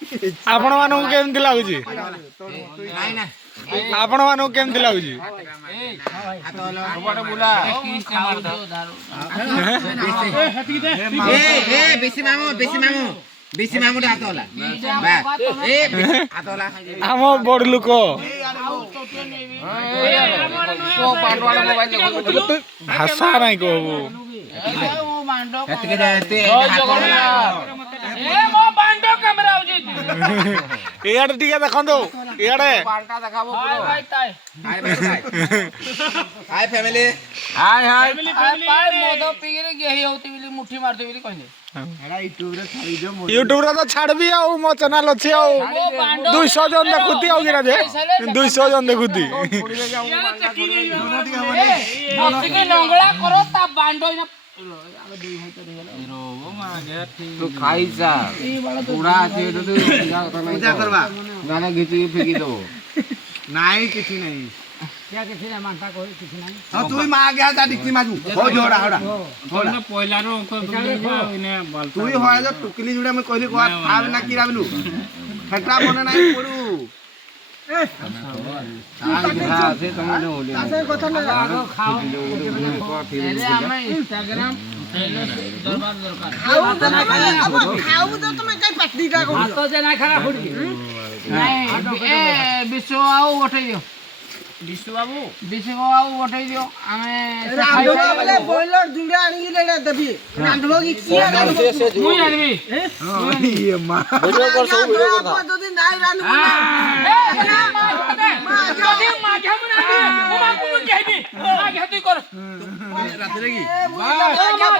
आपण मानू केमती लागुची आपण मानू केमती लागुची बेसी मामू हातला आम बड़ लोक भाषा नहीं कहबू इयाडे टिके देखंदो इयाडे हाय फैमिली हाय हाय मोदो पिगिरे गेही होती बिली मुट्ठी मारते बिली कहले यूट्यूब रे तो छाड़ भी आउ मो चैनल अछि आउ 200 जन देखुती आउ गिरा जे 200 जन देखुती मस्ती के नंगला करो ता बांडो ना तू खाइसा पूरा আছে তো पूजा करवा गाना घिची फेंकी दो नाही किसी नहीं क्या किसी ने मानता कोई किसी नहीं हां तू मा गया ता डिक्की माजू हो जोड़ा होड़ा कोन पहिला रो इने बाल तू हो जो टुकली जुड़ा मैं कहली को खाब ना की राबलू खटरा बने नहीं पड़ू से तुम ने होली ऐसे কথা না আগো খাও এলে আমি ইনস্টাগ্রাম দরবার দরকার খাও তো তুমি কই পাটলিটা কর হাত যে না খারাপ ফুড়ি নাই এ বিশু আও উঠাই দিও বিশু বাবু উঠাই দিও আমি রান্ধব বলে বয়লর জুড়ে আনি লেডা দেবি রান্ধব কি কি মুই আনবি ये मां ভিডিও কর সব ভিডিও কর না যদি নাই রান্ধব যদি মা ঘাম না ও মা কোন কইবি মা ঘা তুই কর रात लगी মা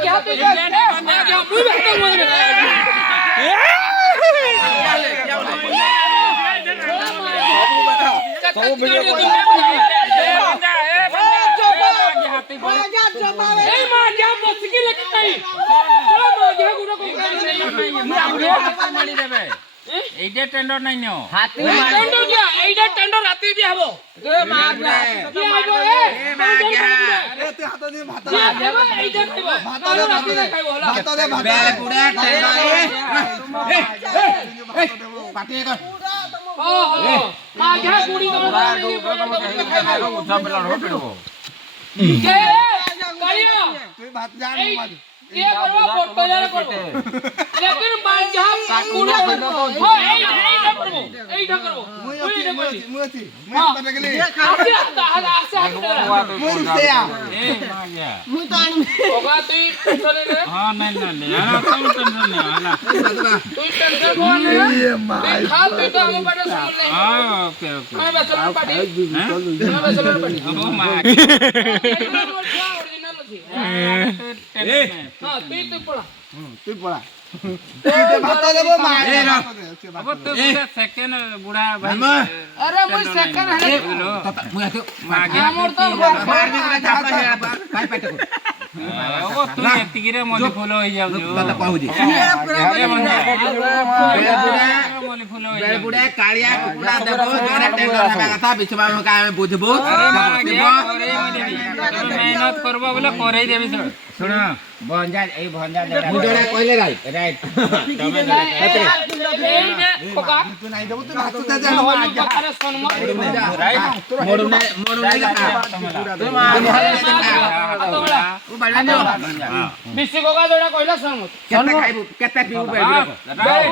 ঘা তুই কর মা ঘা মুই ভাত মরে सब वीडियो कर এইটা টেন্ডার নাই নিও হাতি টেন্ডার কি এইটা টেন্ডার রাতি দি হবো এ মা কি হবো এ মা কি ए ते हाथ दे भात দেব এইটা দেব ভাত রাতি না খাইবো হলা भात दे भात बे पुड़ा टेंडर ए पाटी कर ओ हो মা কি কুড়ি তোমার सब बेला रो पेड़बो কে কালিয়া तू भात जान मत ये करवा फोटो जाने करबो लेकिन मान जा कुड़ा हो এইটা করবো এইটা করবো मुती मैं पता गेली আসে আসে मुर से आ ए মা গয়া মুই তো আনি ওগা তুই টেনশন নে हां नहीं यार तुम टेंशन नहीं हला तू टेंशन कौन है ये मां खा तू तो हम बड़े सुन ले हां ओके मैं बचल पार्टी मैं बचल पार्टी ओ मां ओरिजिनल छी ए हां तू पड़ा तू पड़ा ते भात देबो मां अब तो सेकंड बुढ़ा भाई अरे मुई सेकंड है मुई आतो हमर तो मार दी गुला जाता है काय पेट को ओ तू एतिगिरे मोली फॉलो हो जाऊ तत कहू दी मोली फॉलो हो बेल बुढ़ा कालिया कुकुड़ा देबो जोरा टेंडर हेबा कथा बिचबा में काय बुझबो मेहनत करबो बोले करे देबी सुन भंजा ए भंजा जोरा कहले राइट राइट कोका तू नहीं देबो तू भात दे दे अरे सुन राइट मोड़ू नहीं लगा तू मार वो बड़ा दो बिस्सी कोका जोड़ा कहला सुन केते खाइबो केते पीबो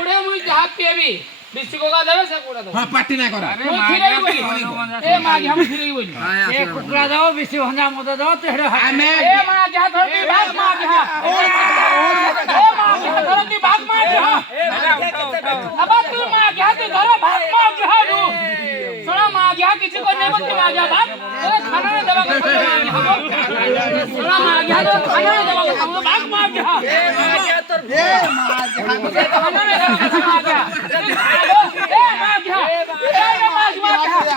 उड़े मुई जहा पिएबी बिस्सी कोका देबे से कोड़ा दो हां पार्टी ना करा मुई खिरेगी बोली ए मागी हम खिरेगी बोली ए कुकरा दाओ बिस्सी हंजा मत दाओ तेरे हमें ए मागी हाथ धरती भाग मागी हां ए मागी हाथ धरती भाग मागी हां अब तू मागी हाथ धर भाग मागी हां तू सोना मागी हां किसी को नहीं बोलती मागी हां भाग ए खाना नहीं देबा को मागी हां सोना मागी हां खाना नहीं देबा को भाग मागी हां ए मागी हां तो ए मागी हां खाना नहीं देबा को मागी हां ए मागी हां ए मागी हां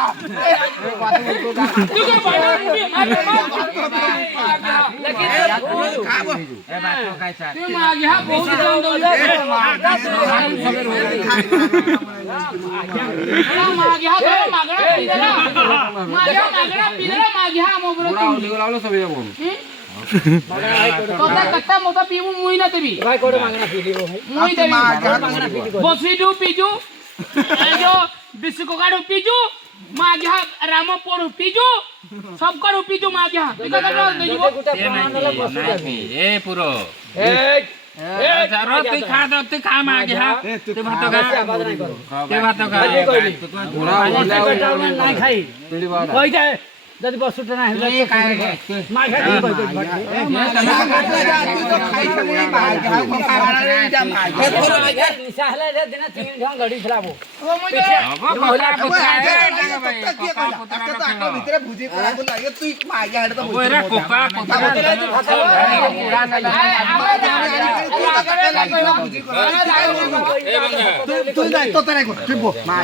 तू को बाहर नहीं मागी हां लेकिन खाबो ए बात को कैसा तू मागी हां बहुत कम दो मागी हां तो मागना पीदेला मागना पीदेला मागी हां मो बोलो तुम लावलो सब बोल तो कत्ता मोटा पीमु मुई ना तेबी भाई कोडे मागना पीदी भाई मुई देबी बसी दू पीजू ଏ ଯୋଉ ବିଶୁ କକାଡୁ ପିଜୁ ମା ଆଜ୍ଞା ରାମ ପଡୁ ପିଜୁ ସବକର ପିଜୁ ମା ଆଜ୍ଞା ଟିକଟ ଦେଇଯିବ ଏ ପୁରୋ তুই খা তো তুই খা মা আগে হা তুই ভাত খা তুই ভাত খা নাই খাই কই যায় যদি বস্তুটা না হেলে মা খাই কই কই নিশা হেলে দিনে 3 ঢং গড়ি খেলাবো ও মজে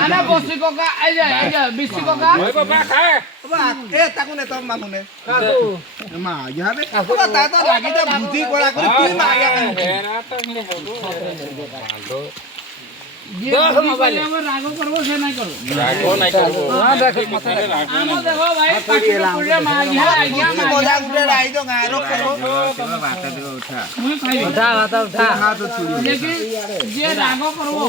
আনা বসি ককা এই যে বিশু ককা রাগ করবো সে নাই করবো আমার দেখো ভাই পাটির পুড়লে মা আজ্ঞা আজ্ঞা মুই খাইবি উঠা উঠা উঠা लेकिन जे राग करबो